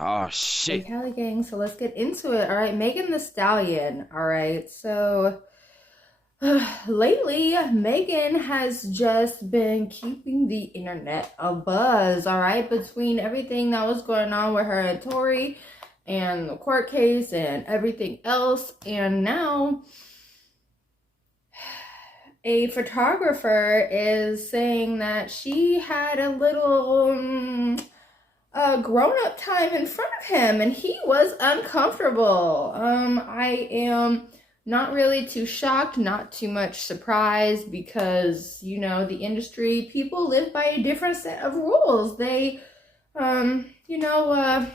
Oh shit. Hey Cali gang, so let's get into it. All right, Megan the Stallion. All right, so lately Megan has just been keeping the internet abuzz. All right, between everything that was going on with her and Tori and the court case and everything else, and now a photographer is saying that she had a little grown-up time in front of him and he was uncomfortable. I am not really too shocked, not too much surprised, because you know, the industry, people live by a different set of rules. They you know,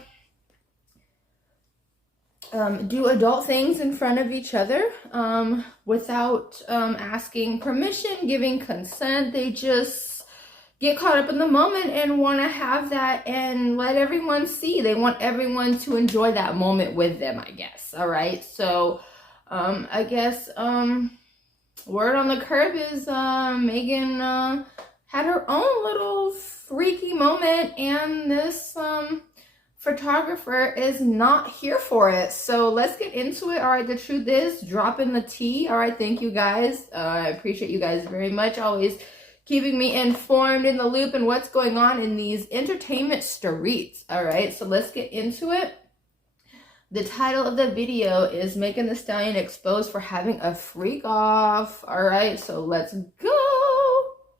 do adult things in front of each other without asking permission, giving consent. They just get caught up in the moment and want to have that and let everyone see. They want everyone to enjoy that moment with them, I guess. All right. So I guess word on the curb is Megan had her own little freaky moment, and this photographer is not here for it. So let's get into it. All right, the truth is, dropping the tea. All right, thank you guys. I appreciate you guys very much. Always keeping me informed, in the loop, and what's going on in these entertainment streets. All right, so let's get into it. The title of the video is Megan Thee Stallion exposed for having a freak off. All right, so let's go.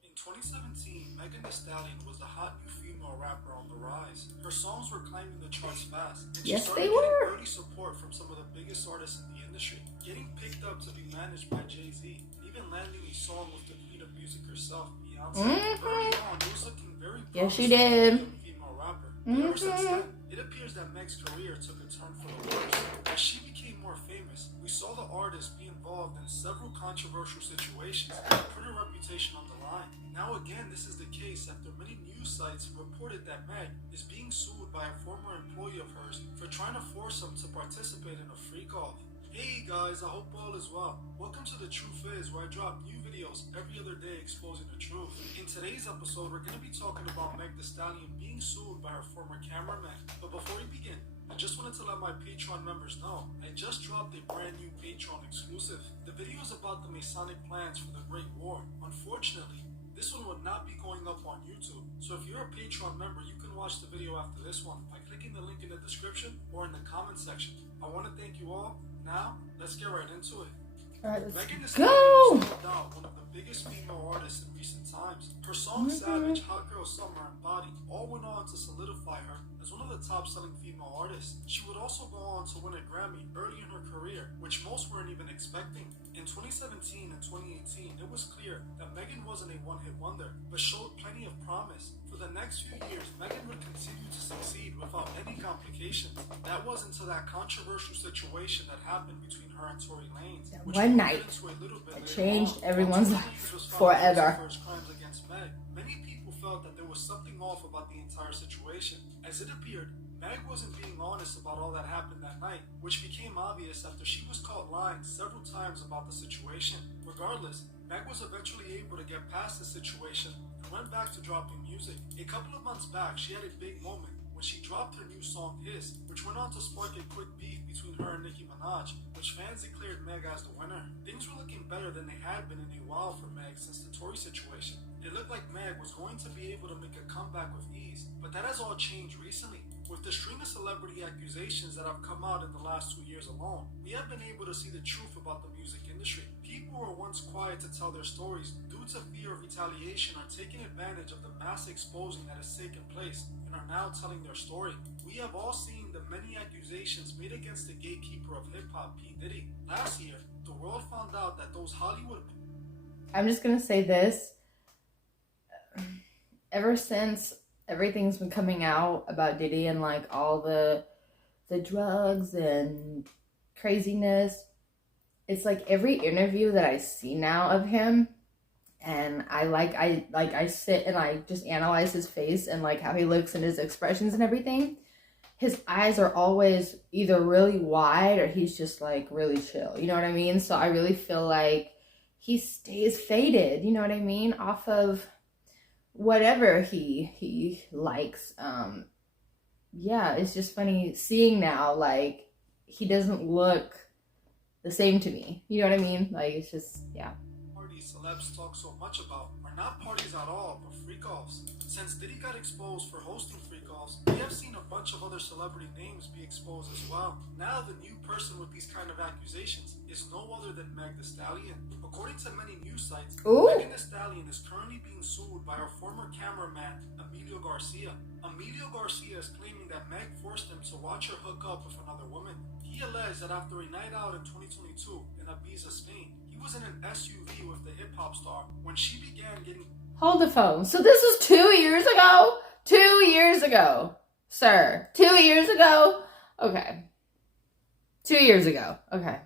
In 2017, Megan Thee Stallion was the hot new female rapper on the rise. Her songs were climbing the charts fast, and she started getting early support from some of the biggest artists in the industry, getting picked up to be managed by Jay-Z, even landing a song with the queen of music herself, Beyonce. Early on, it was looking very promising. Yes, she did. Female rapper. Ever since then, it appears that Meg's career took a turn for the worse. As she became more famous, we saw the artist be involved in several controversial situations and put her reputation on the line. Now again, this is the case after many news sites reported that Meg is being sued by a former employee of hers for trying to force him to participate in a freak-off. Hey guys, I hope all is well. Welcome to The Truth Is, where I drop new videos every other day exposing the truth. In today's episode, we're going to be talking about Meg Thee Stallion being sued by her former cameraman. But before we begin, I just wanted to let my Patreon members know, I just dropped a brand new Patreon exclusive. The video is about the Masonic plans for the Great War. Unfortunately, this one will not be going up on YouTube. So if you're a Patreon member, you can watch the video after this one by clicking the link in the description or in the comment section. I want to thank you all. Now, let's get right into it. All right, let's Megan Thee go. Stallion is no doubt one of the biggest female artists in recent times. Her songs Savage, Hot Girl Summer, and Body all went on to solidify her as one of the top-selling female artists. She would also go on to win a Grammy early in her career, which most weren't even expecting. In 2017 and 2018, it was clear that Megan wasn't a one-hit wonder, but showed plenty of promise. For the next few years, Megan would continue to succeed without any complications. That was until that controversial situation that happened between her and Tory Lanez, which one night it changed everyone's life forever. Crimes against Meg. Many people felt that there was something off about the entire situation. As it appeared, Meg wasn't being honest about all that happened that night, which became obvious after she was caught lying several times about the situation. Regardless, Meg was eventually able to get past the situation and went back to dropping music. A couple of months back, she had a big moment when she dropped her new song His, which went on to spark a quick beef between her and Nicki Minaj, which fans declared Meg as the winner. Things were looking better than they had been in a while for Meg since the Tory situation. It looked like Meg was going to be able to make a comeback with ease, but that has all changed recently. With the string of celebrity accusations that have come out in the last 2 years alone, we have been able to see the truth about the music industry. People who were once quiet to tell their stories due to fear of retaliation are taking advantage of the mass exposing that has taken place and are now telling their story. We have all seen the many accusations made against the gatekeeper of hip-hop, P. Diddy. Last year, the world found out that those Hollywood... I'm just going to say this. Ever since everything's been coming out about Diddy and like all the drugs and craziness, it's like every interview that I see now of him, and I sit and I just analyze his face and like how he looks and his expressions and everything. His eyes are always either really wide or he's just like really chill. You know what I mean? So I really feel like he stays faded, you know what I mean, off of whatever he likes. yeah, it's just funny seeing now, like, he doesn't look the same to me. You know what I mean? Like, it's just, yeah. Parties celebs talk so much about are not parties at all, but freak-offs. Since Diddy got exposed for hosting freak-offs, we have seen a bunch of other celebrity names be exposed as well. Now the new person with these kind of accusations is no other than Meg Thee Stallion. According to many news sites, Megan Thee Stallion is currently being sued by her former cameraman, Emilio Garcia. Emilio Garcia is claiming that Meg forced him to watch her hook up with another woman. He alleged that after a night out in 2022 in Ibiza, Spain, he was in an SUV with the hip-hop star when she began getting... Hold the phone. So this was 2 years ago? 2 years ago, sir. 2 years ago? Okay. 2 years ago. Okay.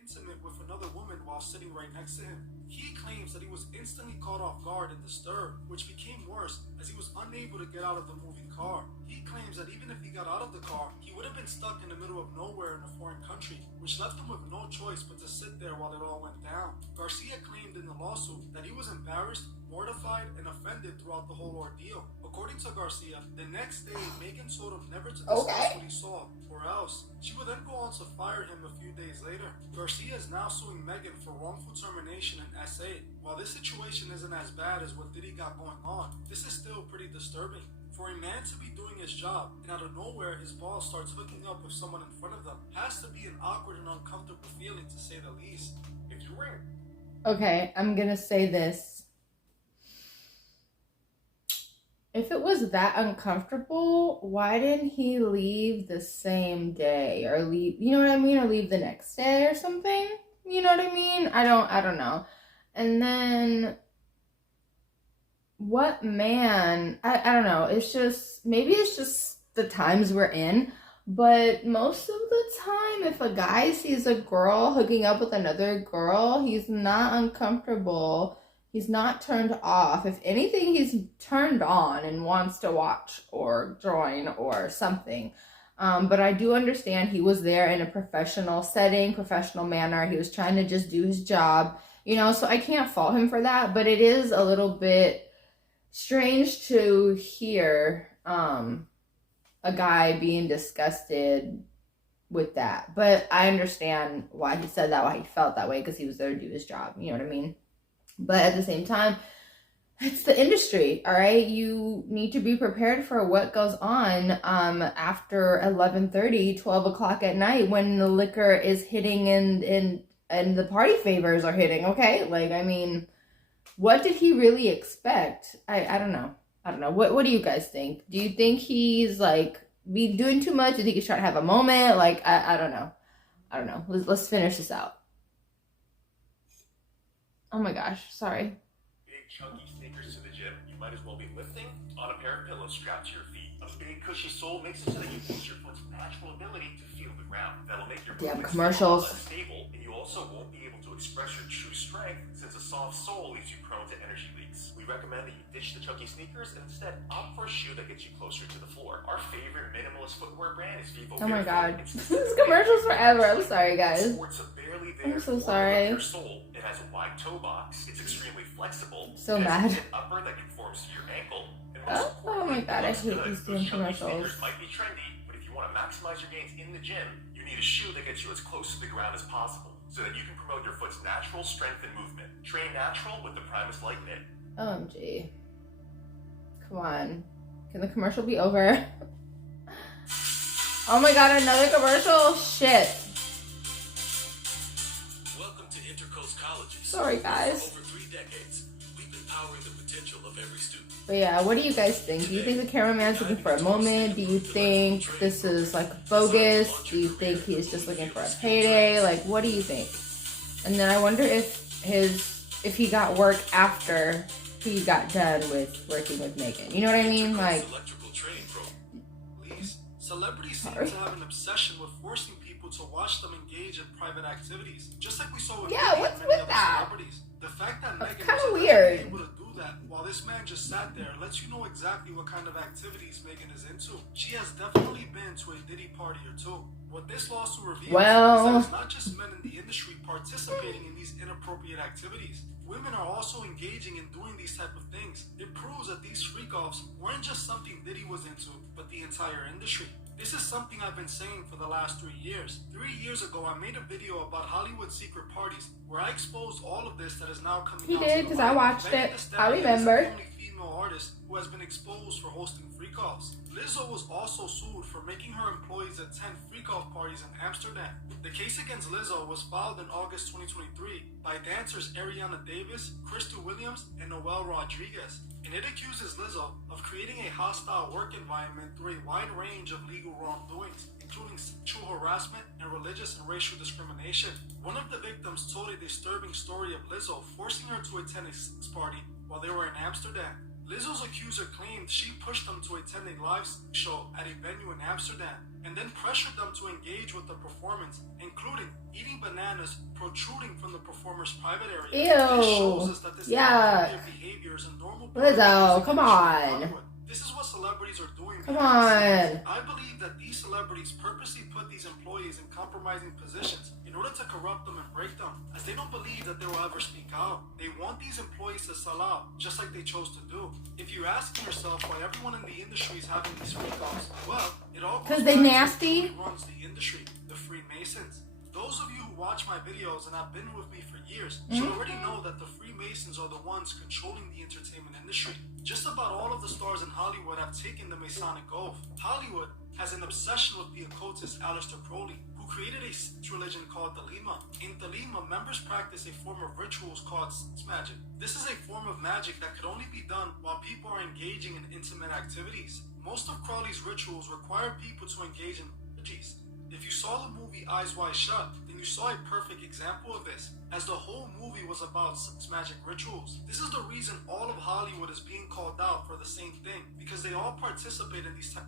Intimate with another woman while sitting right next to him. He claims that he was instantly caught off guard and disturbed, which became worse as he was unable to get out of the moving car. He claims that even if he got out of the car, he would have been stuck in the middle of nowhere in a foreign country, which left him with no choice but to sit there while it all went down. Garcia claimed in the lawsuit that he was embarrassed, mortified, and offended throughout the whole ordeal. According to Garcia, the next day, Megan told him never to discuss what he saw, or else she would then go on to fire him a few days later. Garcia is now suing Megan for wrongful termination and SA. While this situation isn't as bad as what Diddy got going on, this is still pretty disturbing. For a man to be doing his job, and out of nowhere his boss starts hooking up with someone in front of them, has to be an awkward and uncomfortable feeling, to say the least. If you were... Okay, I'm gonna say this. If it was that uncomfortable, why didn't he leave the same day? Or leave, you know what I mean? Or leave the next day or something? You know what I mean? I don't know. And then... what man, I don't know, it's just, maybe it's just the times we're in, but most of the time, if a guy sees a girl hooking up with another girl, he's not uncomfortable, he's not turned off. If anything, he's turned on and wants to watch or join or something. But I do understand he was there in a professional setting, professional manner, he was trying to just do his job, you know, so I can't fault him for that, but it is a little bit strange to hear a guy being disgusted with that. But I understand why he said that, why he felt that way, because he was there to do his job. You know what I mean? But at the same time, it's the industry, all right? You need to be prepared for what goes on after 11:30, 12 o'clock at night when the liquor is hitting and the party favors are hitting, okay? Like, I mean... what did he really expect? I don't know. I don't know. What do you guys think? Do you think he's like be doing too much? Do you think he's trying to have a moment? Like, I don't know. I don't know. Let's finish this out. Oh my gosh, sorry. Big chunky sneakers to the gym. You might as well be lifting on a pair of pillows strapped to your feet. A big cushy sole makes it so that you boost your foot's natural ability to feel the ground. That'll make your movements commercials. unstable, and you also won't be able to express your true strength since a soft sole leaves you prone to energy leaks. We recommend that you ditch the chunky sneakers and instead opt for a shoe that gets you closer to the floor. Our favorite minimalist footwear brand is Vivo. Oh my god. This commercial's forever. I'm sorry, guys. I'm so sorry. Your sole. It has a wide toe box. It's extremely flexible. So mad. An upper that conforms to your ankle. Oh my god, I hate these damn commercials. Might be trendy, but if you want to maximize your gains in the gym, you need a shoe that gets you as close to the ground as possible, so that you can promote your foot's natural strength and movement. Train natural with the Primus Light Knit. OMG. Come on. Can the commercial be over? Oh my god, another commercial? Shit. Welcome to Intercoast Colleges. Sorry, guys. For over 3 decades, we've been powering the potential of every student. But yeah, what do you guys think? Do you think the cameraman's looking for a moment? Do you think this is like bogus? Do you think he's just looking for a payday? Like, what do you think? And then I wonder if he got work after he got done with working with Megan. You know what I mean? Like, celebrities seem to have an obsession with forcing people to watch them engage in private activities, just like we saw with yeah, what's with that? Celebrities. The fact that That's Megan kinda was weird. able to do that while this man just sat there lets you know exactly what kind of activities Megan is into. She has definitely been to a Diddy party or two. What this lawsuit reveals is that it's not just men in the industry participating in these inappropriate activities. Women are also engaging in doing these type of things. It proves that these freak-offs weren't just something Diddy was into, but the entire industry. This is something I've been saying for the last 3 years. 3 years ago, I made a video about Hollywood secret parties where I exposed all of this that is now coming out. He did, because I watched it. I remember. The only female artist who has been exposed for hosting freak-offs. Lizzo was also sued for making her employees attend freak-off parties in Amsterdam. The case against Lizzo was filed in August 2023 by dancers Ariana Davis, Crystal Williams, and Noel Rodriguez. And it accuses Lizzo of creating a hostile work environment through a wide range of legal wrongdoings, including sexual harassment and religious and racial discrimination. One of the victims told a disturbing story of Lizzo forcing her to attend a sex party while they were in Amsterdam. Lizzo's accuser claimed she pushed them to attend a live show at a venue in Amsterdam and then pressured them to engage with the performance, including eating bananas protruding from the performer's private area. Ew. This shows us that this inappropriate behavior is a normal Lizzo, come on. This is what celebrities are doing. Come on. I believe that these celebrities purposely put these employees in compromising positions in order to corrupt them and break them, as they don't believe that they will ever speak out. They want these employees to sell out, just like they chose to do. If you're asking yourself why everyone in the industry is having these freak-offs, well, it all goes Because they back to nasty. who runs the industry, the Freemasons. Those of you who watch my videos and have been with me for years should already know that the Freemasons are the ones controlling the entertainment industry. Just about all of the stars in Hollywood have taken the Masonic oath. Hollywood has an obsession with the occultist Aleister Crowley, who created a religion called Thelema. In Thelema, members practice a form of rituals called sex magic. This is a form of magic that could only be done while people are engaging in intimate activities. Most of Crowley's rituals require people to engage in orgies. If you saw the movie Eyes Wide Shut, then you saw a perfect example of this, as the whole movie was about sex magic rituals. This is the reason all of Hollywood is being called out for the same thing, because they all participate in these types.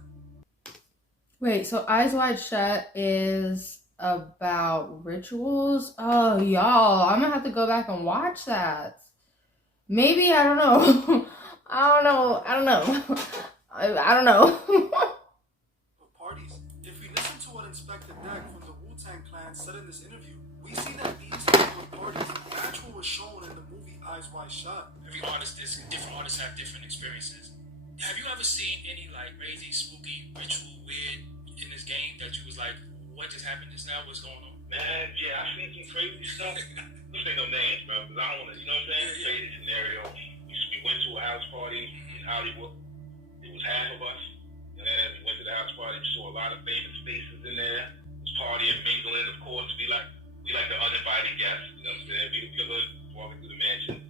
Wait, so Eyes Wide Shut is about rituals? Oh, y'all, I'm gonna have to go back and watch that. Maybe, I don't know. I don't know. Parties. If we listen to what Inspector Deck from the Wu-Tang Clan said in this interview, we see that these type of parties match what was shown in the movie Eyes Wide Shut. Every artist, different artists have different experiences. Have you ever seen any like crazy, spooky, ritual, weird in this game that you was like, what just happened just now? What's going on? Man, yeah, I've seen some crazy stuff. Let's say no names, bro, because I don't want to, you know what I'm saying? Crazy scenario. We went to a house party in Hollywood. It was half of us. And then we went to the house party. We saw a lot of famous faces in there. It was partying, mingling, of course. We like the uninvited guests. You know what I'm saying? We were walking through the mansion.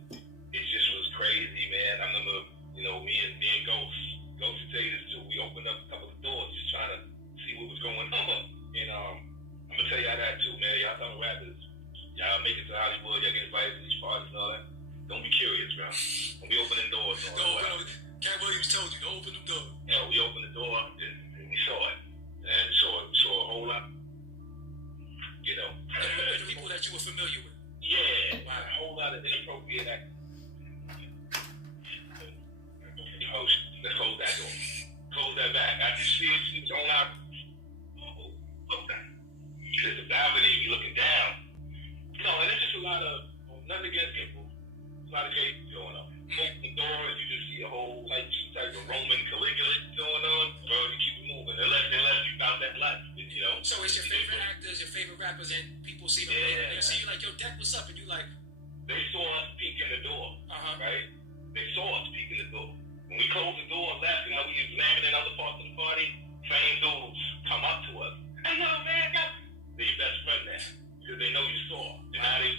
It just was crazy, man. I remember, you know, me and Ghost would tell you this too. We opened up a couple of doors just trying to see what was going on. And I'm gonna tell y'all that too, man. Y'all talking rappers, y'all make it to Hollywood, y'all get invited to these parties and all that. Don't be curious, bro. When we opening doors, Cat Williams told you, don't open the door. Yeah, we opened the door and we saw it. And we saw a whole lot, you know. People that you were familiar with. Yeah, wow. A whole lot of inappropriate activity. Let's close that door. Close that back. I just see it on our. Oh, look that. There's a balcony. We looking down. You know, and there's just a lot of nothing against people. A lot of cases going on. Open the door and you just see a whole some type of Roman Caligula going on. Bro, you keep it moving. Unless you found that life, you know. So it's your favorite actors, your favorite rappers, and people see them. Yeah. They see you like, yo, Deck, what's up? And you like. They saw us peek in the door. Right? They saw us peek in the door. When we closed the door and left, you know, we was examining other parts of the party, same dudes come up to us. Hey, yo, man, they're your best friend now. Because they know you saw. And now they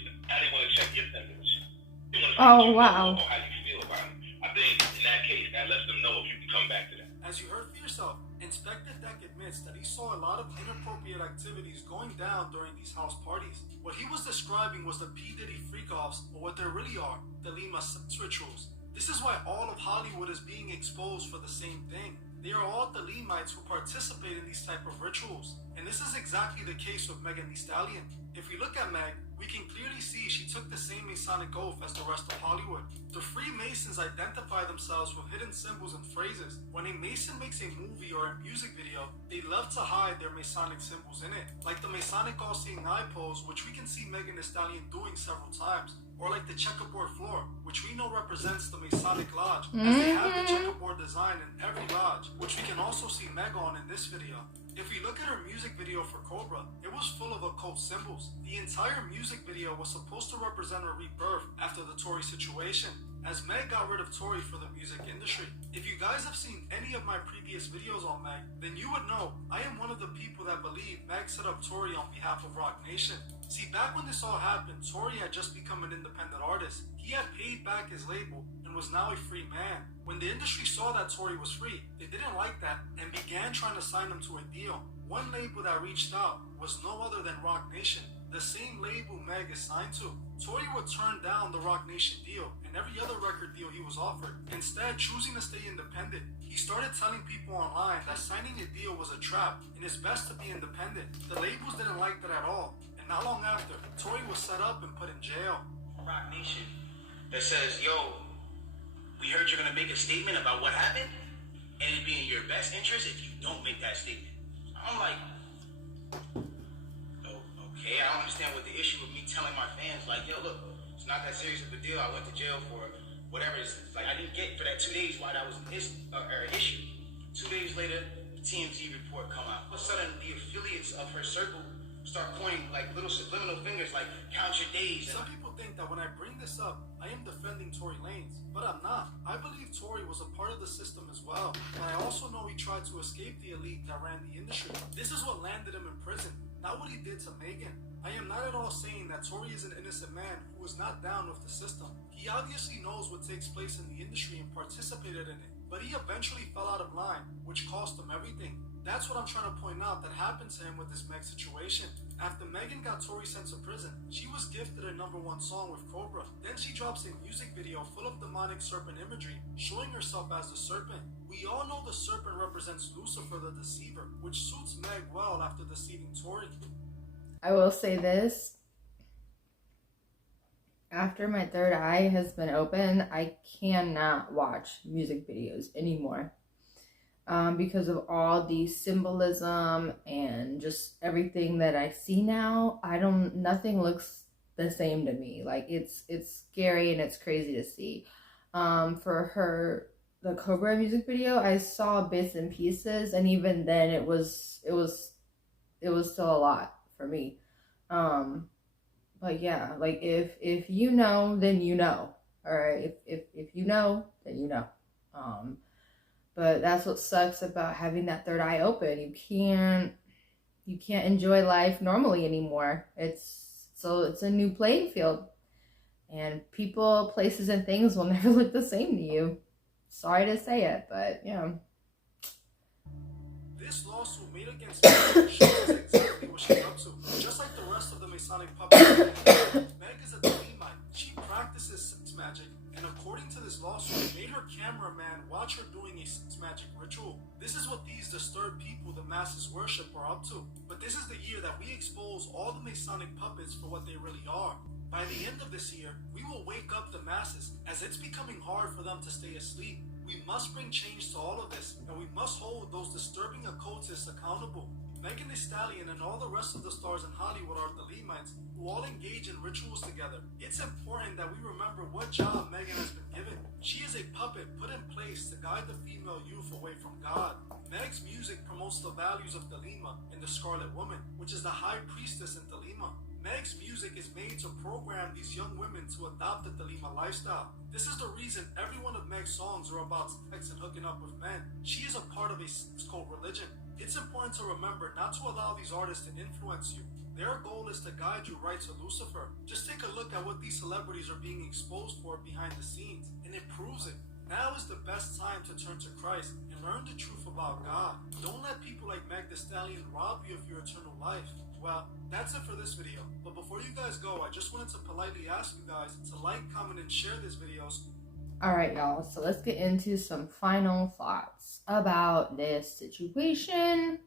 want to check your temperature. They want to see wow. how you feel about it. I think in that case, that lets them know if you can come back to that. As you heard for yourself, Inspector Deck admits that he saw a lot of inappropriate activities going down during these house parties. What he was describing was the P. Diddy freak-offs, or what there really are, the Lima sex rituals. This is why all of Hollywood is being exposed for the same thing. They are all Thelemites who participate in these type of rituals. And this is exactly the case with Megan Thee Stallion. If we look at Meg, we can clearly see she took the same Masonic oath as the rest of Hollywood. The Freemasons identify themselves with hidden symbols and phrases. When a Mason makes a movie or a music video, they love to hide their Masonic symbols in it, like the Masonic all-seeing eye pose, which we can see Megan Thee Stallion doing several times, or like the checkerboard floor, which we know represents the Masonic Lodge, as they have the checkerboard design in every lodge, which we can also see Meg on in this video. If we look at her music video for Cobra, it was full of occult symbols. The entire music video was supposed to represent her rebirth after the Tory situation, as Meg got rid of Tory for the music industry. If you guys have seen any of my previous videos on Meg, then you would know I am one of the people that believe Meg set up Tory on behalf of Roc Nation. See, back when this all happened, Tory had just become an independent artist. He had paid back his label and was now a free man. When the industry saw that Tory was free, they didn't like that and began trying to sign him to a deal. One label that reached out was no other than Roc Nation, the same label Meg is signed to. Tory would turn down the Roc Nation deal and every other record deal he was offered, instead choosing to stay independent. He started telling people online that signing a deal was a trap and it's best to be independent. The labels didn't like that at all, and not long after, Tory was set up and put in jail. Roc Nation that says, yo, we heard you're gonna make a statement about what happened, and it'd be in your best interest if you don't make that statement. I'm like, oh, okay, I don't understand what the issue with me telling my fans, like, yo, look, it's not that serious of a deal. I went to jail for whatever. It's like, I didn't get for that 2 days why that was an issue. 2 days later, the TMZ report come out. All of a sudden, the affiliates of her circle start pointing like little subliminal fingers, like, count your days. Some people think that when I bring this up, I am defending Tory Lanez, but I'm not. I believe Tory was a part of the system as well, but I also know he tried to escape the elite that ran the industry. This is what landed him in prison, not what he did to Megan. I am not at all saying that Tory is an innocent man who is not down with the system. He obviously knows what takes place in the industry and participated in it, but he eventually fell out of line, which cost him everything. That's what I'm trying to point out that happened to him with this Meg situation. After Megan got Tory sent to prison, she was gifted a #1 song with Cobra. Then she drops a music video full of demonic serpent imagery, showing herself as the serpent. We all know the serpent represents Lucifer the deceiver, which suits Meg well after deceiving Tory. I will say this. After my third eye has been open, I cannot watch music videos anymore. Because of all the symbolism and just everything that I see now, nothing looks the same to me. Like it's scary and it's crazy to see. For the Cobra music video, I saw bits and pieces, and even then it was still a lot for me. But yeah, like if you know, then you know. All right, if you know, then you know. But that's what sucks about having that third eye open. You can't enjoy life normally anymore. It's a new playing field, and people, places, and things will never look the same to you. Sorry to say it, but yeah. This lawsuit made against Meg shows exactly what she's up to. Just like the rest of the Masonic puppets, Meg is a Thelemite. She practices sex magic, and according to this lawsuit, it made her cameraman watch her doing a sex magic ritual. This is what these disturbed people the masses worship are up to. But this is the year that we expose all the Masonic puppets for what they really are. By the end of this year, we will wake up the masses, as it's becoming hard for them to stay asleep. We must bring change to all of this, and we must hold those disturbing occultists accountable. Megan Thee Stallion and all the rest of the stars in Hollywood are Thelemites who all engage in rituals together. It's important that we remember what job Megan has been given. She is a puppet put in place to guide the female youth away from God. Meg's music promotes the values of Thelema and the Scarlet Woman, which is the high priestess in Thelema. Meg's music is made to program these young women to adopt the Thelema lifestyle. This is the reason every one of Meg's songs are about sex and hooking up with men. She is a part of a sex cult religion. It's important to remember not to allow these artists to influence you. Their goal is to guide you right to Lucifer. Just take a look at what these celebrities are being exposed for behind the scenes, and it proves it. Now is the best time to turn to Christ and learn the truth about God. Don't let people like Meg Thee Stallion rob you of your eternal life. Well, that's it for this video. But before you guys go, I just wanted to politely ask you guys to like, comment, and share this video. Alright, y'all, so let's get into some final thoughts about this situation.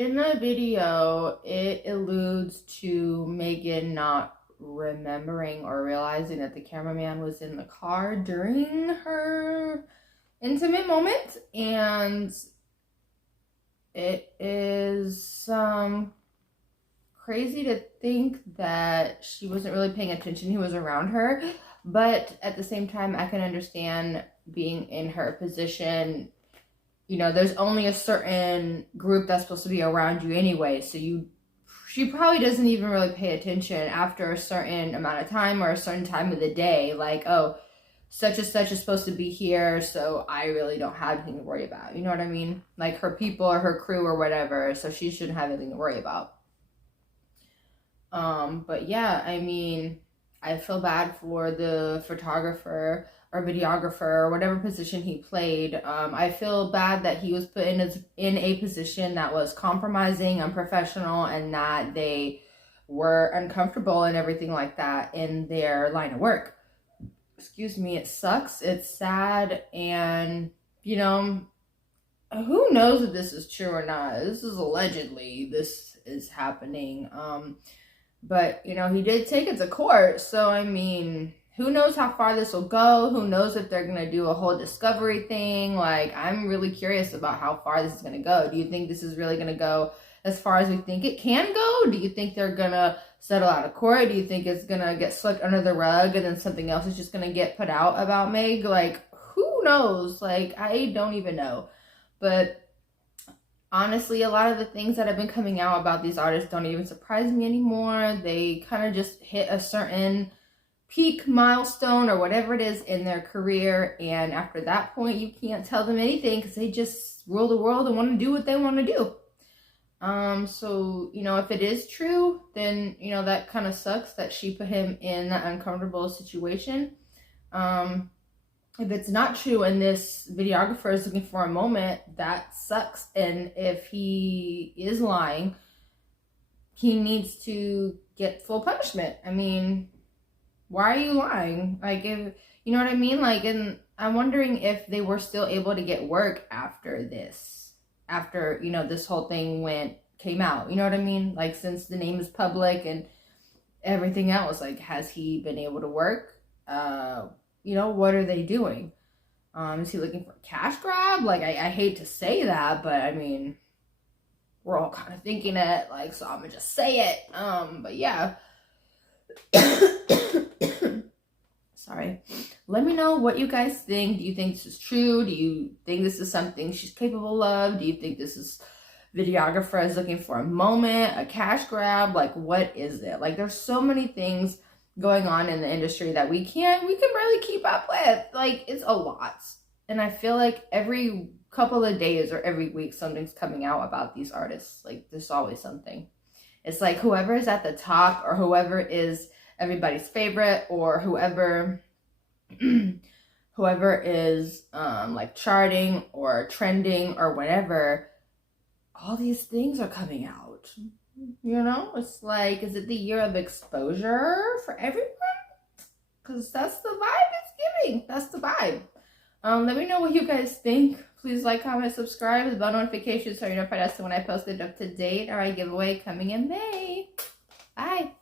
in the video, it alludes to Megan not remembering or realizing that the cameraman was in the car during her intimate moment, and it is crazy to think that she wasn't really paying attention. He was around her, but at the same time, I can understand being in her position. You know, there's only a certain group that's supposed to be around you anyway, so she probably doesn't even really pay attention after a certain amount of time or a certain time of the day, like, oh, such and such is supposed to be here, so I really don't have anything to worry about. You know what I mean? Like her people or her crew or whatever, so she shouldn't have anything to worry about. But yeah, I mean, I feel bad for the photographer or videographer or whatever position he played. I feel bad that he was put in a position that was compromising, unprofessional, and that they were uncomfortable and everything like that in their line of work. Excuse me, it sucks, it's sad, and, you know, who knows if this is true or not. This is allegedly, this is happening. But, you know, he did take it to court, so, I mean, who knows how far this will go? Who knows if they're going to do a whole discovery thing? Like, I'm really curious about how far this is going to go. Do you think this is really going to go as far as we think it can go? Do you think they're going to settle out of court? Do you think it's going to get swept under the rug and then something else is just going to get put out about Meg? Like, who knows? Like, I don't even know. But honestly, a lot of the things that have been coming out about these artists don't even surprise me anymore. They kind of just hit a certain peak milestone or whatever it is in their career, and after that point, you can't tell them anything because they just rule the world and want to do what they want to do. So, you know, if it is true, then, you know, that kind of sucks that she put him in that uncomfortable situation. If it's not true and this videographer is looking for a moment, that sucks. And if he is lying, he needs to get full punishment. I mean, why are you lying? Like, if, you know what I mean? Like, and I'm wondering if they were still able to get work after this, after, you know, this whole thing came out, you know what I mean? Like, since the name is public and everything else, like, has he been able to work? You know, what are they doing? Is he looking for a cash grab? Like, I hate to say that, but I mean, we're all kind of thinking it, like, so I'm gonna just say it. But yeah. Sorry. Let me know what you guys think. Do you think this is true? Do you think this is something she's capable of? Do you think this is videographer is looking for a moment, a cash grab? Like, what is it? Like, there's so many things going on in the industry that we can barely keep up with. Like, it's a lot. And I feel like every couple of days or every week something's coming out about these artists. Like, there's always something. It's like whoever is at the top or whoever is everybody's favorite or whoever is like charting or trending or whatever, all these things are coming out. You know, it's like, is it the year of exposure for everyone? Because that's the vibe it's giving. That's the vibe. Let me know what you guys think. Please like, comment, subscribe with bell notifications so you're notified as to when I post it up to date or a giveaway coming in May. Bye.